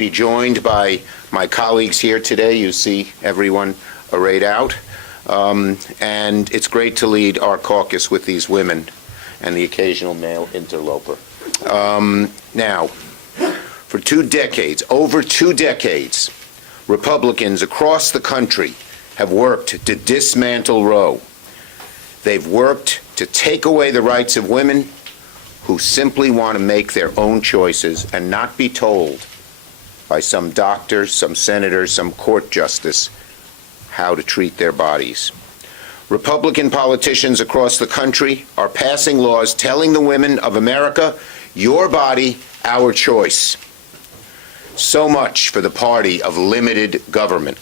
Be joined by my colleagues here today. You see everyone arrayed out. And it's great to lead our caucus with these women and the occasional male interloper. Now, for 2 decades, over 2 decades, Republicans across the country have worked to dismantle Roe. They've worked to take away the rights of women who simply want to make their own choices and not be told by some doctor, some senator, some court justice how to treat their bodies. Republican politicians across the country are passing laws telling the women of America, your body, our choice. So much for the party of limited government.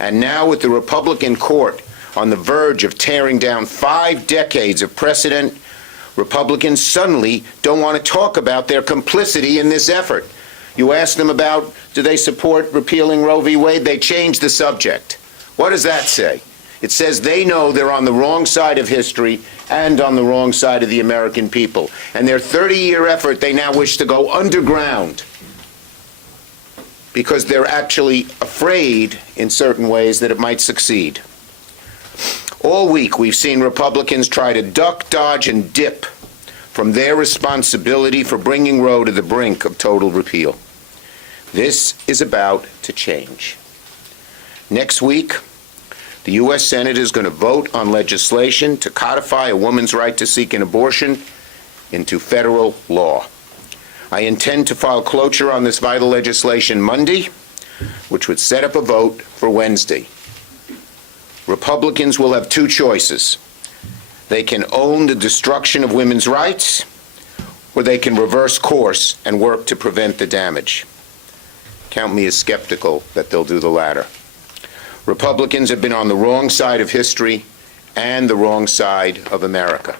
And now with the Republican court on the verge of tearing down 5 decades of precedent, Republicans suddenly don't want to talk about their complicity in this effort. You ask them about, do they support repealing Roe v. Wade? They change the subject. What does that say? It says they know they're on the wrong side of history and on the wrong side of the American people. And their 30-year effort, they now wish to go underground because they're actually afraid in certain ways that it might succeed. All week we've seen Republicans try to duck, dodge, and dip from their responsibility for bringing Roe to the brink of total repeal. This is about to change. Next week, the U.S. Senate is going to vote on legislation to codify a woman's right to seek an abortion into federal law. I intend to file cloture on this vital legislation Monday, which would set up a vote for Wednesday. Republicans will have 2 choices. They can own the destruction of women's rights, or they can reverse course and work to prevent the damage. Count me as skeptical that they'll do the latter. Republicans have been on the wrong side of history and the wrong side of America.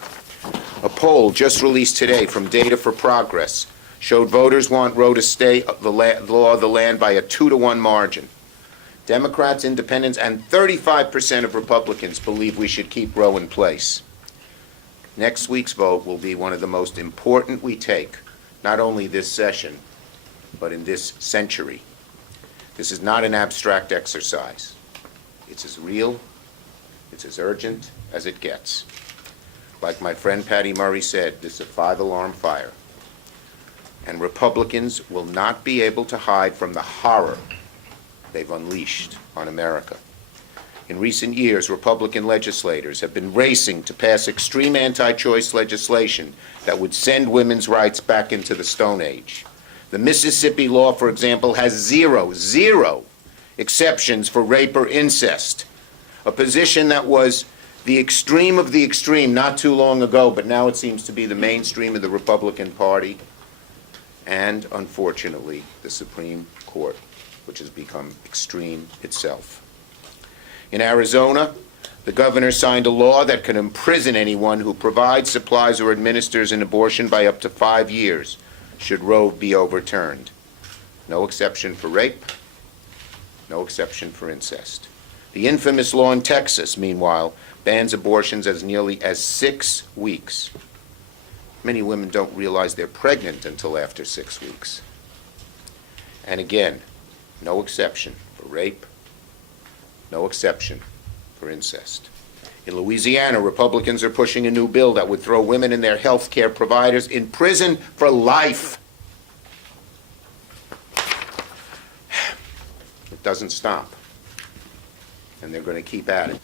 A poll just released today from Data for Progress showed voters want Roe to stay the law of the land by a 2-to-1 margin. Democrats, independents, and 35% of Republicans believe we should keep Roe in place. Next week's vote will be one of the most important we take, not only this session, but in this century. This is not an abstract exercise. It's as real, it's as urgent as it gets. Like my friend Patty Murray said, this is a 5-alarm fire. And Republicans will not be able to hide from the horror they've unleashed on America. In recent years, Republican legislators have been racing to pass extreme anti-choice legislation that would send women's rights back into the Stone Age. The Mississippi law, for example, has zero exceptions for rape or incest, a position that was the extreme of the extreme not too long ago, but now it seems to be the mainstream of the Republican Party and, unfortunately, the Supreme Court, which has become extreme itself. In Arizona, the governor signed a law that can imprison anyone who provides, supplies, or administers an abortion by up to 5 years, should Roe be overturned. No exception for rape, no exception for incest. The infamous law in Texas, meanwhile, bans abortions as nearly as 6 weeks. Many women don't realize they're pregnant until after 6 weeks. And again, no exception for rape, no exception for incest. In Louisiana, Republicans are pushing a new bill that would throw women and their health care providers in prison for life. It doesn't stop. And they're going to keep at it.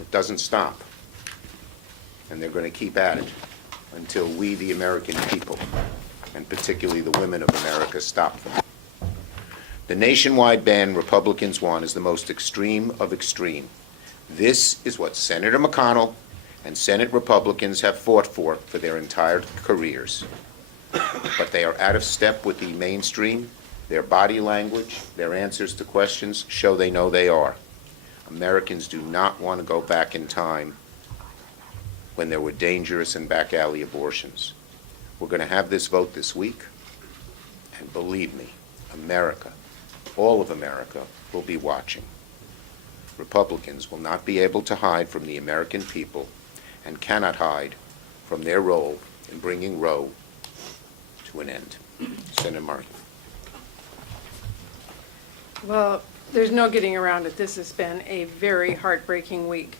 It doesn't stop. And they're going to keep at it until we, the American people, and particularly the women of America, stop them. The nationwide ban Republicans want is the most extreme of extreme. This is what Senator McConnell and Senate Republicans have fought for their entire careers. But they are out of step with the mainstream. Their body language, their answers to questions show they know they are. Americans do not want to go back in time when there were dangerous and back alley abortions. We're going to have this vote this week, and believe me, America, all of America, will be watching. Republicans will not be able to hide from the American people and cannot hide from their role in bringing Roe to an end. Senator Murray. Well, there's no getting around it. This has been a very heartbreaking week.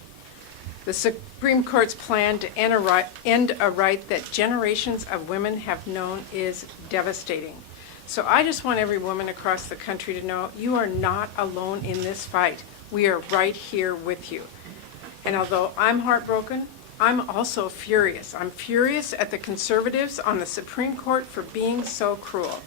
The Supreme Court's plan to end a right that generations of women have known is devastating. So I just want every woman across the country to know you are not alone in this fight. We are right here with you. And although I'm heartbroken, I'm also furious. I'm furious at the conservatives on the Supreme Court for being so cruel.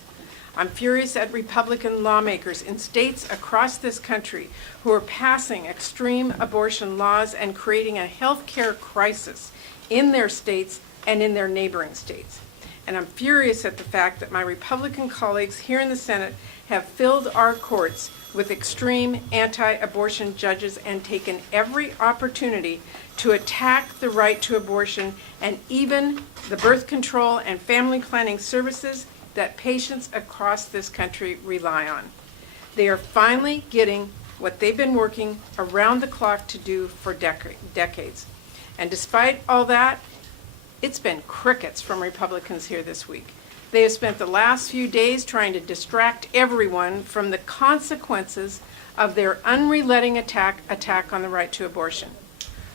I'm furious at Republican lawmakers in states across this country who are passing extreme abortion laws and creating a health care crisis in their states and in their neighboring states. And I'm furious at the fact that my Republican colleagues here in the Senate have filled our courts with extreme anti-abortion judges and taken every opportunity to attack the right to abortion and even the birth control and family planning services that patients across this country rely on. They are finally getting what they've been working around the clock to do for decades. And despite all that, it's been crickets from Republicans here this week. They have spent the last few days trying to distract everyone from the consequences of their unrelenting attack on the right to abortion.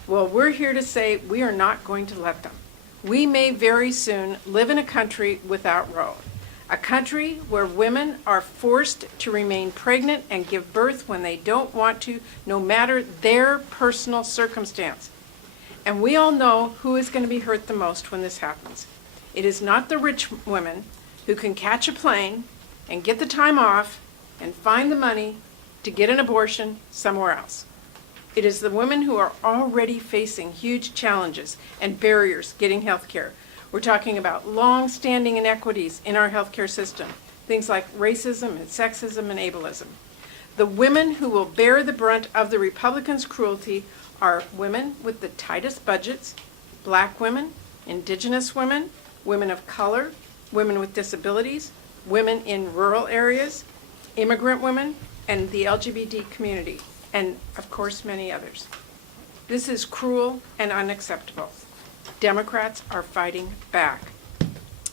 Well, we're here to say we are not going to let them. We may very soon live in a country without Roe. A country where women are forced to remain pregnant and give birth when they don't want to, no matter their personal circumstance. And we all know who is going to be hurt the most when this happens. It is not the rich women who can catch a plane and get the time off and find the money to get an abortion somewhere else. It is the women who are already facing huge challenges and barriers getting health care. We're talking about long-standing inequities in our healthcare system, things like racism and sexism and ableism. The women who will bear the brunt of the Republicans' cruelty are women with the tightest budgets, Black women, Indigenous women, women of color, women with disabilities, women in rural areas, immigrant women, and the LGBT community, and of course many others. This is cruel and unacceptable. Democrats are fighting back.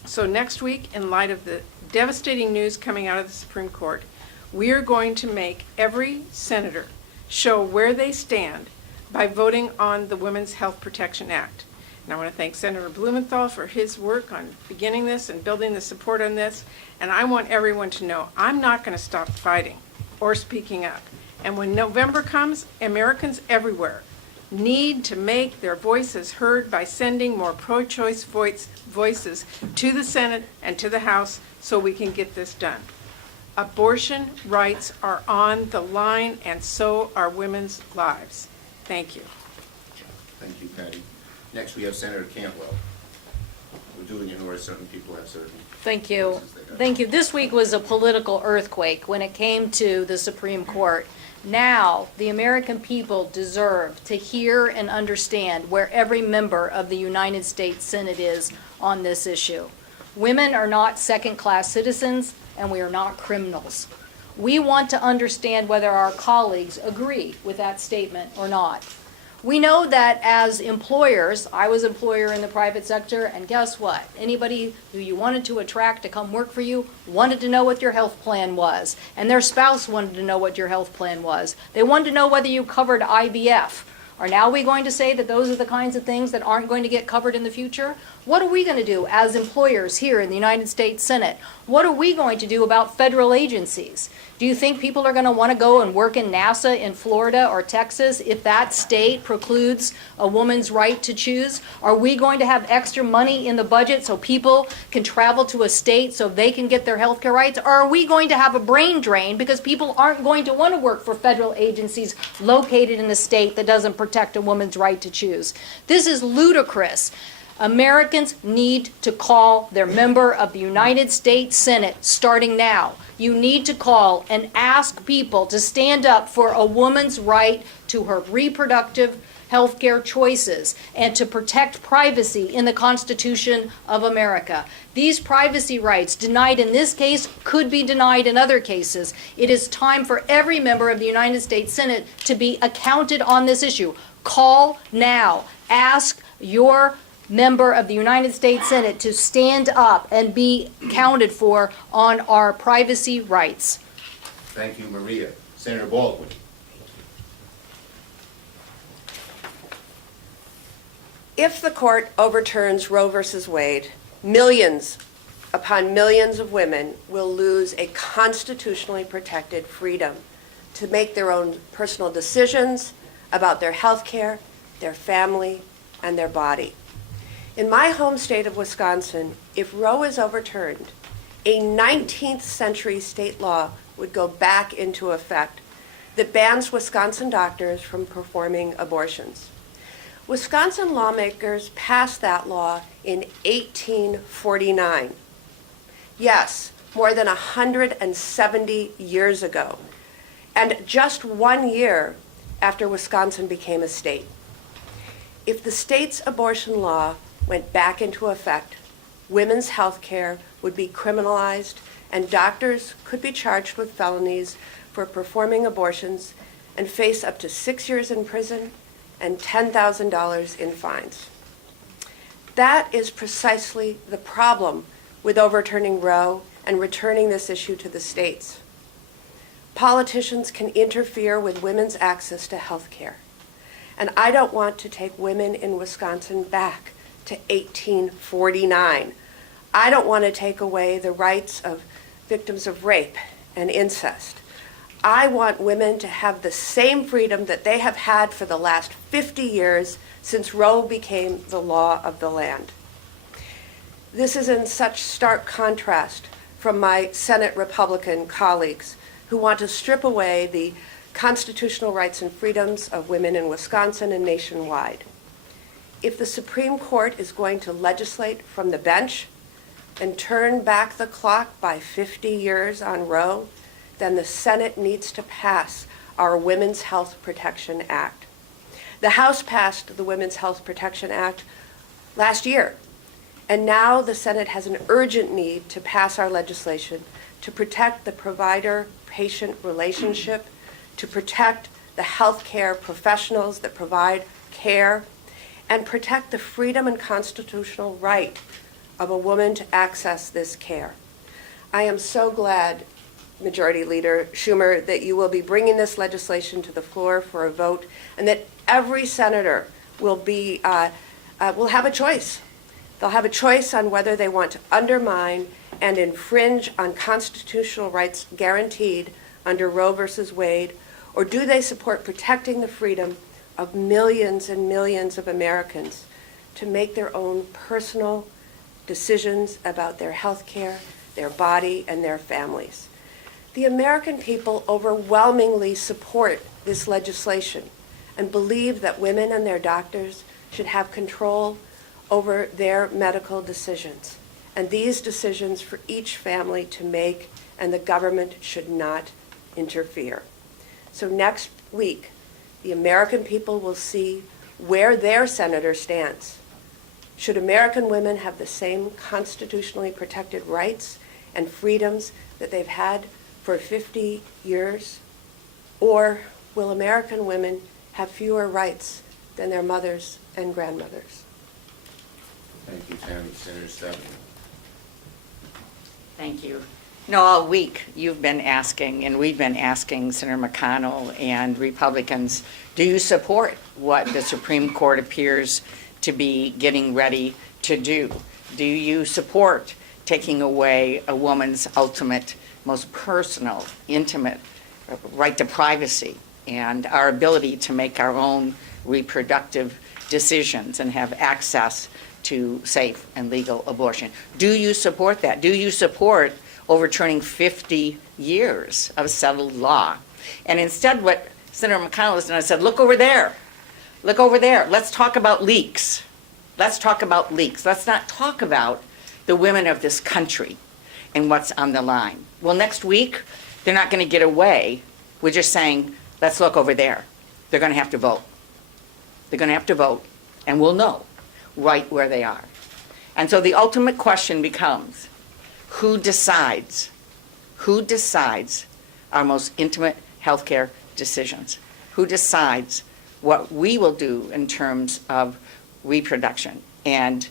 So next week, in light of the devastating news coming out of the Supreme Court, we are going to make every senator show where they stand by voting on the Women's Health Protection Act. And I want to thank Senator Blumenthal for his work on beginning this and building the support on this. And I want everyone to know I'm not going to stop fighting or speaking up. And when November comes, Americans everywhere need to make their voices heard by sending more pro-choice voices to the Senate and to the House so we can get this done. Abortion rights are on the line, and so are women's lives. Thank you. Thank you, Patty. Next, we have Senator Cantwell. We're doing it in order certain people have certain... Thank you. Thank you. This week was a political earthquake when it came to the Supreme Court. Now, the American people deserve to hear and understand where every member of the United States Senate is on this issue. Women are not second-class citizens, and we are not criminals. We want to understand whether our colleagues agree with that statement or not. We know that as employers, I was an employer in the private sector, and guess what? Anybody who you wanted to attract to come work for you wanted to know what your health plan was, and their spouse wanted to know what your health plan was. They wanted to know whether you covered IVF. Are now we going to say that those are the kinds of things that aren't going to get covered in the future? What are we going to do as employers here in the United States Senate? What are we going to do about federal agencies? Do you think people are going to want to go and work in NASA in Florida or Texas if that state precludes a woman's right to choose? Are we going to have extra money in the budget so people can travel to a state so they can get their health care rights? Or are we going to have a brain drain because people aren't going to want to work for federal agencies located in a state that doesn't protect a woman's right to choose? This is ludicrous. Americans need to call their member of the United States Senate starting now. You need to call and ask people to stand up for a woman's right to her reproductive health care choices and to protect privacy in the Constitution of America. These privacy rights denied in this case could be denied in other cases. It is time for every member of the United States Senate to be accounted on this issue. Call now. Ask your member of the United States Senate to stand up and be counted for on our privacy rights. Thank you, Maria. Senator Baldwin. If the court overturns Roe v. Wade, millions upon millions of women will lose a constitutionally protected freedom to make their own personal decisions about their health care, their family, and their body. In my home state of Wisconsin, if Roe is overturned, a 19th century state law would go back into effect that bans Wisconsin doctors from performing abortions. Wisconsin lawmakers passed that law in 1849. Yes, more than 170 years ago, and just 1 year after Wisconsin became a state. If the state's abortion law went back into effect, women's health care would be criminalized and doctors could be charged with felonies for performing abortions and face up to 6 years in prison and $10,000 in fines. That is precisely the problem with overturning Roe and returning this issue to the states. Politicians can interfere with women's access to health care. And I don't want to take women in Wisconsin back to 1849. I don't want to take away the rights of victims of rape and incest. I want women to have the same freedom that they have had for the last 50 years since Roe became the law of the land. This is in such stark contrast from my Senate Republican colleagues who want to strip away the constitutional rights and freedoms of women in Wisconsin and nationwide. If the Supreme Court is going to legislate from the bench and turn back the clock by 50 years on Roe, then the Senate needs to pass our Women's Health Protection Act. The House passed the Women's Health Protection Act last year, and now the Senate has an urgent need to pass our legislation to protect the provider-patient relationship, to protect the healthcare professionals that provide care, and protect the freedom and constitutional right of a woman to access this care. I am so glad, Majority Leader Schumer, that you will be bringing this legislation to the floor for a vote, and that every senator will have a choice. They'll have a choice on whether they want to undermine and infringe on constitutional rights guaranteed under Roe v. Wade, or do they support protecting the freedom of millions and millions of Americans to make their own personal decisions about their health care, their body, and their families. The American people overwhelmingly support this legislation and believe that women and their doctors should have control over their medical decisions, and these decisions for each family to make, and the government should not interfere. So next week, the American people will see where their senator stands. Should American women have the same constitutionally protected rights and freedoms that they've had for 50 years? Or will American women have fewer rights than their mothers and grandmothers? Thank you, Tammy. Senator Sutton. Thank you. No, all week you've been asking, and we've been asking Senator McConnell and Republicans, do you support what the Supreme Court appears to be getting ready to do? Do you support taking away a woman's ultimate, most personal, intimate right to privacy and our ability to make our own reproductive decisions and have access to safe and legal abortion? Do you support that? Do you support overturning 50 years of settled law? And instead what Senator McConnell has done is said, look over there. Look over there. Let's talk about leaks. Let's talk about leaks. Let's not talk about the women of this country and what's on the line. Well, next week, they're not going to get away with just saying, let's look over there. They're going to have to vote. They're going to have to vote, and we'll know right where they are. And so the ultimate question becomes, who decides our most intimate healthcare decisions? Who decides what we will do in terms of reproduction and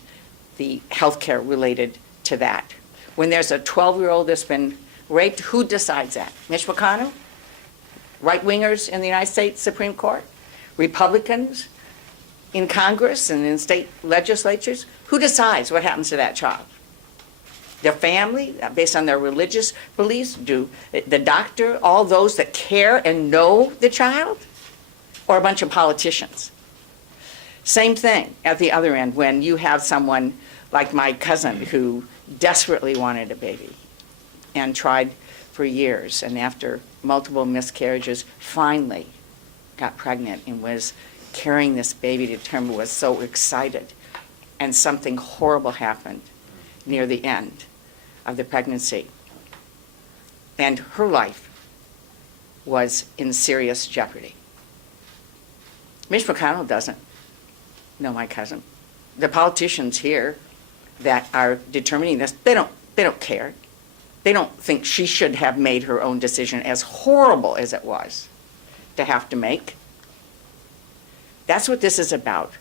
the healthcare related to that? When there's a 12-year-old that's been raped, who decides that? Mitch McConnell? Right-wingers in the United States Supreme Court? Republicans in Congress and in state legislatures? Who decides what happens to that child? Their family, based on their religious beliefs? Do the doctor, all those that care and know the child? Or a bunch of politicians? Same thing at the other end when you have someone like my cousin who desperately wanted a baby and tried for years, and after multiple miscarriages finally got pregnant and was carrying this baby to term, was so excited, and something horrible happened near the end of the pregnancy. And her life was in serious jeopardy. Mitch McConnell doesn't know my cousin. The politicians here that are determining this, they don't care. They don't think she should have made her own decision, as horrible as it was to have to make. That's what this is about.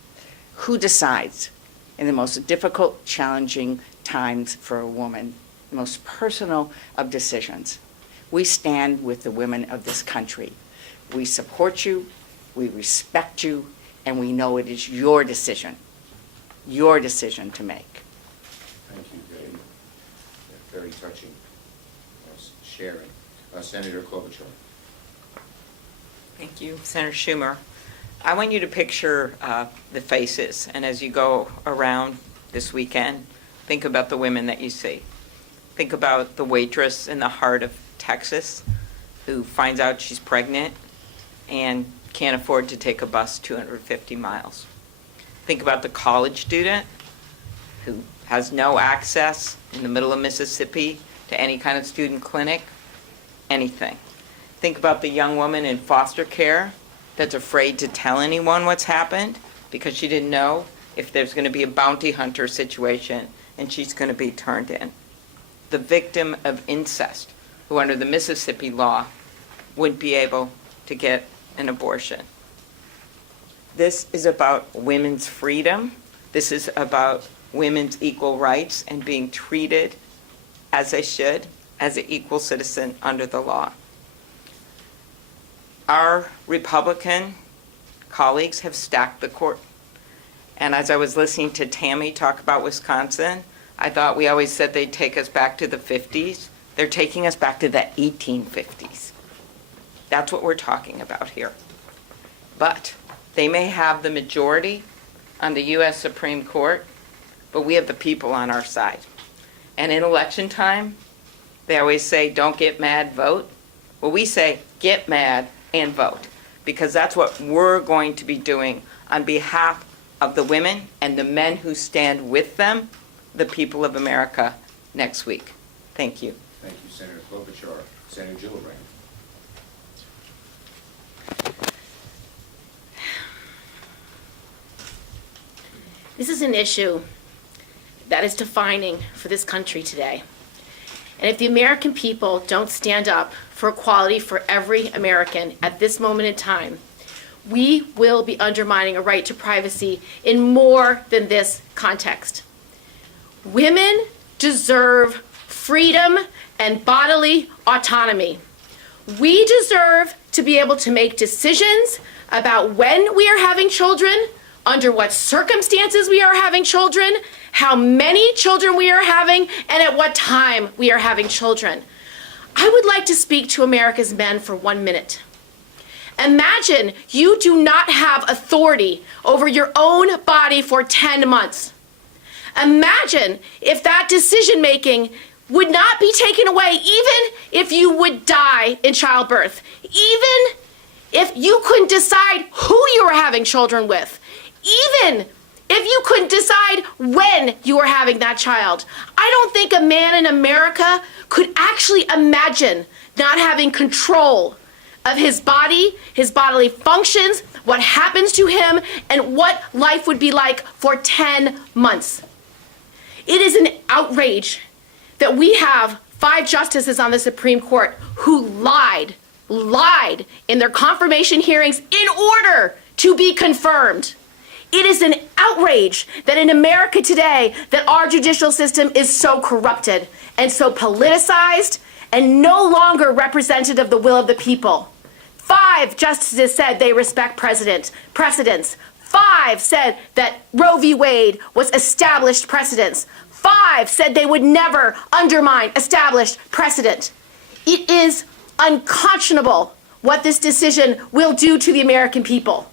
Who decides in the most difficult, challenging times for a woman, the most personal of decisions? We stand with the women of this country. We support you, we respect you, and we know it is your decision to make. Thank you, very touching sharing. Senator Klobuchar. Thank you, Senator Schumer. I want you to picture the faces, and as you go around this weekend, think about the women that you see. Think about the waitress in the heart of Texas who finds out she's pregnant and can't afford to take a bus 250 miles. Think about the college student who has no access in the middle of Mississippi to any kind of student clinic, anything. Think about the young woman in foster care that's afraid to tell anyone what's happened because she didn't know if there's going to be a bounty hunter situation and she's going to be turned in. The victim of incest, who under the Mississippi law wouldn't be able to get an abortion. This is about women's freedom. This is about women's equal rights and being treated as they should, as an equal citizen under the law. Our Republican colleagues have stacked the court. And as I was listening to Tammy talk about Wisconsin, I thought we always said they'd take us back to the 50s. They're taking us back to the 1850s. That's what we're talking about here. But they may have the majority on the U.S. Supreme Court, but we have the people on our side. And in election time, they always say, don't get mad, vote. Well, we say, get mad and vote, because that's what we're going to be doing on behalf of the women and the men who stand with them, the people of America, next week. Thank you. Thank you, Senator Klobuchar. Senator Gillibrand. This is an issue that is defining for this country today. And if the American people don't stand up for equality for every American at this moment in time, we will be undermining a right to privacy in more than this context. Women deserve freedom and bodily autonomy. We deserve to be able to make decisions about when we are having children, under what circumstances we are having children, how many children we are having, and at what time we are having children. I would like to speak to America's men for 1 minute. Imagine you do not have authority over your own body for 10 months. Imagine if that decision making would not be taken away, even if you would die in childbirth, even if you couldn't decide who you were having children with, even if you couldn't decide when you were having that child. I don't think a man in America could actually imagine not having control of his body, his bodily functions, what happens to him, and what life would be like for 10 months. It is an outrage that we have 5 justices on the Supreme Court who lied in their confirmation hearings in order to be confirmed. It is an outrage that in America today that our judicial system is so corrupted and so politicized and no longer representative of the will of the people. 5 justices said they respect precedents. 5 said that Roe v. Wade was established precedents. 5 said they would never undermine established precedent. It is unconscionable what this decision will do to the American people.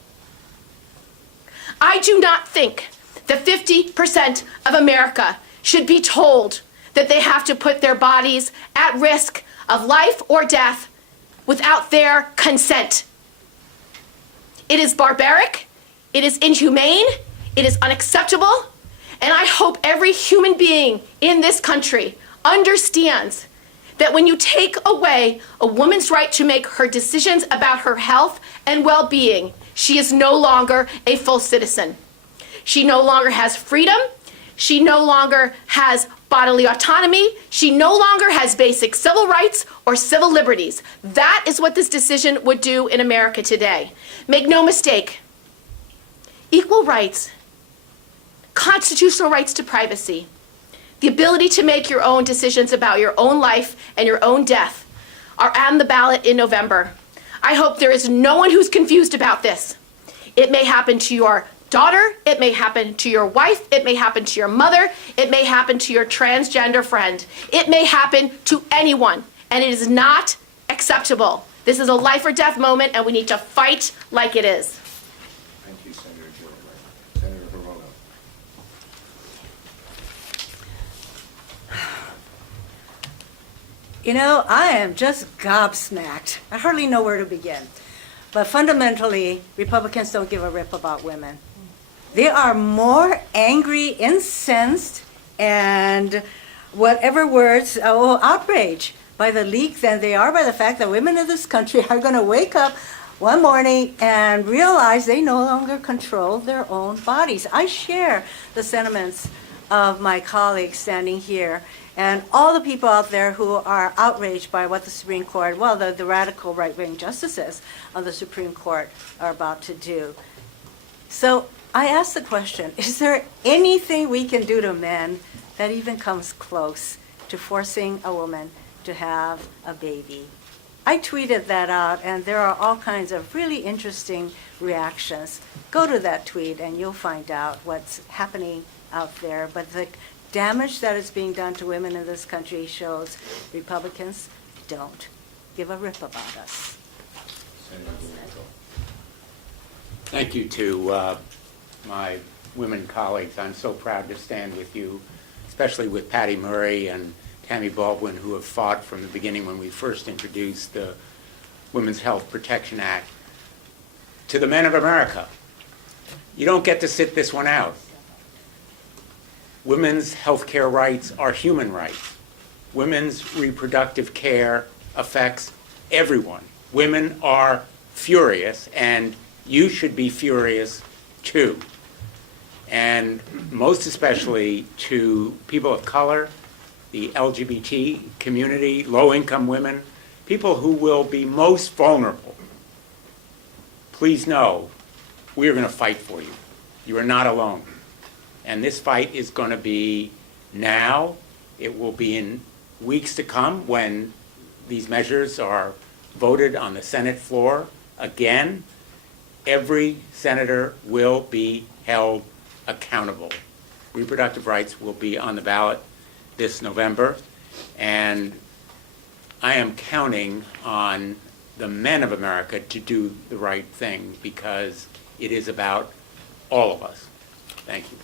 I do not think that 50% of America should be told that they have to put their bodies at risk of life or death without their consent. It is barbaric, it is inhumane, it is unacceptable, and I hope every human being in this country understands that when you take away a woman's right to make her decisions about her health and well-being, she is no longer a full citizen. She no longer has freedom. She no longer has bodily autonomy. She no longer has basic civil rights or civil liberties. That is what this decision would do in America today. Make no mistake, equal rights, constitutional rights to privacy, the ability to make your own decisions about your own life and your own death are on the ballot in November. I hope there is no one who's confused about this. It may happen to your daughter, it may happen to your wife, it may happen to your mother, it may happen to your transgender friend. It may happen to anyone, and it is not acceptable. This is a life or death moment, and we need to fight like it is. Thank you, Senator Gillibrand. Senator Hirono. You know, I am just gobsmacked. I hardly know where to begin. But fundamentally, Republicans don't give a rip about women. They are more angry, incensed, and whatever words, outrage by the leak than they are by the fact that women in this country are going to wake up one morning and realize they no longer control their own bodies. I share the sentiments of my colleagues standing here and all the people out there who are outraged by what the Supreme Court, well, the radical right-wing justices of the Supreme Court are about to do. So I ask the question, is there anything we can do to men that even comes close to forcing a woman to have a baby? I tweeted that out, and there are all kinds of really interesting reactions. Go to that tweet, and you'll find out what's happening out there. But the damage that is being done to women in this country shows Republicans don't give a rip about us. Thank you to my women colleagues. I'm so proud to stand with you, especially with Patty Murray and Tammy Baldwin, who have fought from the beginning when we first introduced the Women's Health Protection Act. To the men of America, you don't get to sit this one out. Women's health care rights are human rights. Women's reproductive care affects everyone. Women are furious, and you should be furious too. And most especially to people of color, the LGBT community, low-income women, people who will be most vulnerable. Please know, we are going to fight for you. You are not alone. And this fight is going to be now. It will be in weeks to come when these measures are voted on the Senate floor again. Every senator will be held accountable. Reproductive rights will be on the ballot this November, and I am counting on the men of America to do the right thing because it is about all of us. Thank you.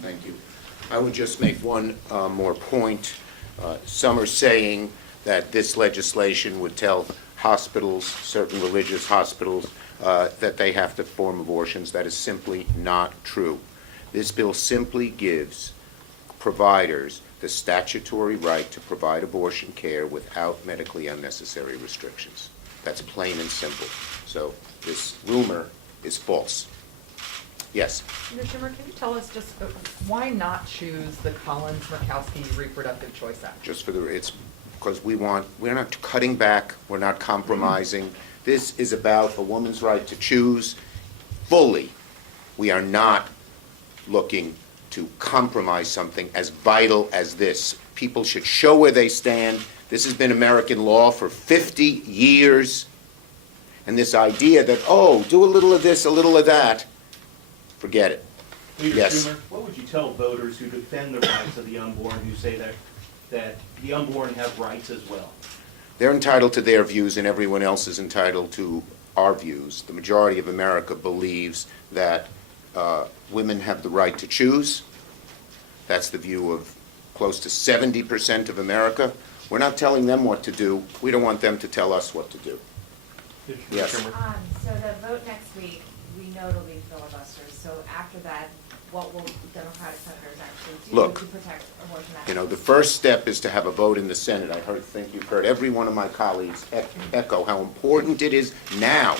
Thank you. I would just make one more point. Some are saying that this legislation would tell hospitals, certain religious hospitals, that they have to perform abortions. That is simply not true. This bill simply gives providers the statutory right to provide abortion care without medically unnecessary restrictions. That's plain and simple. So this rumor is false. Yes. Senator Schumer, can you tell us just why not choose the Collins-Murkowski Reproductive Choice Act? Just for it's because we're not cutting back, we're not compromising. This is about a woman's right to choose fully. We are not looking to compromise something as vital as this. People should show where they stand. This has been American law for 50 years. And this idea that, oh, do a little of this, a little of that, forget it. Leader Yes. Schumer, what would you tell voters who defend the rights of the unborn, who say that the unborn have rights as well? They're entitled to their views, and everyone else is entitled to our views. The majority of America believes that women have the right to choose. That's the view of close to 70% of America. We're not telling them what to do. We don't want them to tell us what to do. Yes. Schumer. So the vote next week, we know it'll be filibusters. So after that, what will Democratic senators actually do Look, to protect abortion access? You know, the first step is to have a vote in the Senate. Think you've heard every one of my colleagues echo how important it is now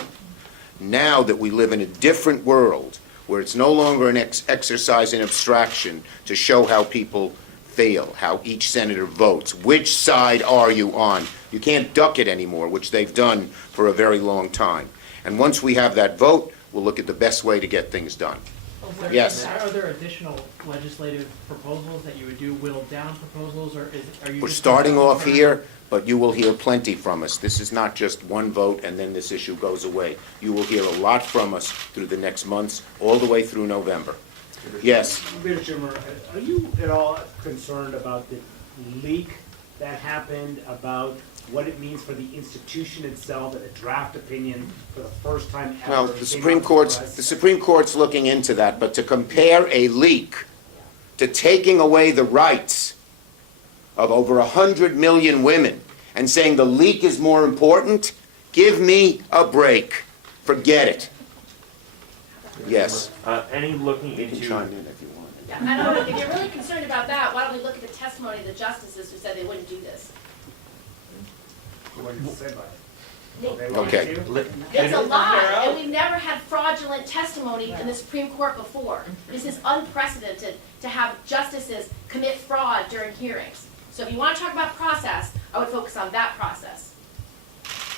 that we live in a different world where it's no longer an exercise in abstraction to show how people feel, how each senator votes, which side are you on. You can't duck it anymore, which they've done for a very long time. And once we have that vote, we'll look at the best way to get things done. Yes. Are there additional legislative proposals that you would do, whittled down proposals, or are you? We're just- starting off here, but you will hear plenty from us. This is not just one vote and then this issue goes away. You will hear a lot from us through the next months, all the way through November. Yes. Leader Schumer, are you at all concerned about the leak that happened about what it means for the institution itself, that a draft opinion for the first time ever? Well, came the Supreme out Court's, to us? the Supreme Court's looking into that, but to compare a leak to taking away the rights of over 100 million women and saying the leak is more important, give me a break. Forget it. Yes. Any looking You can into chime in if you want. Yeah, I don't know, if you're really concerned about that, why don't we look at the testimony of the justices who said they wouldn't do this? What did you say about it? They Okay. wanted to? It's a lie, and we've never had fraudulent testimony in the Supreme Court before. This is unprecedented to have justices commit fraud during hearings. So if you want to talk about process, I would focus on that process.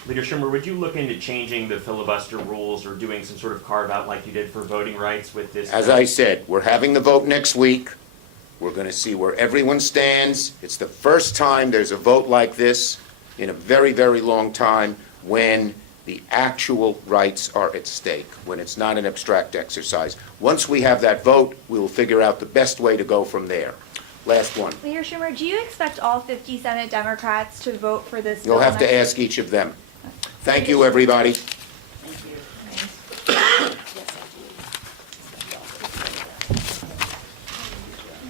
Leader Schumer, would you look into changing the filibuster rules or doing some sort of carve-out like you did for voting rights with this? As I said, we're having the vote next week. We're going to see where everyone stands. It's the first time there's a vote like this in a very, very long time when the actual rights are at stake, when it's not an abstract exercise. Once we have that vote, we will figure out the best way to go from there. Last one. Leader Schumer, do you expect all 50 Senate Democrats to vote for this bill? You'll have to ask each of them. Thank you, everybody.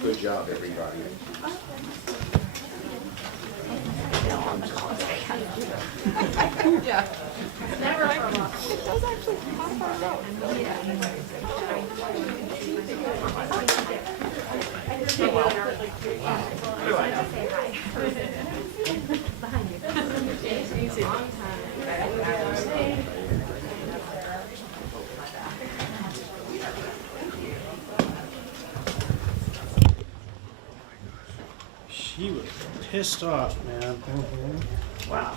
Good job, everybody. Never from us. She was pissed off, man. Wow.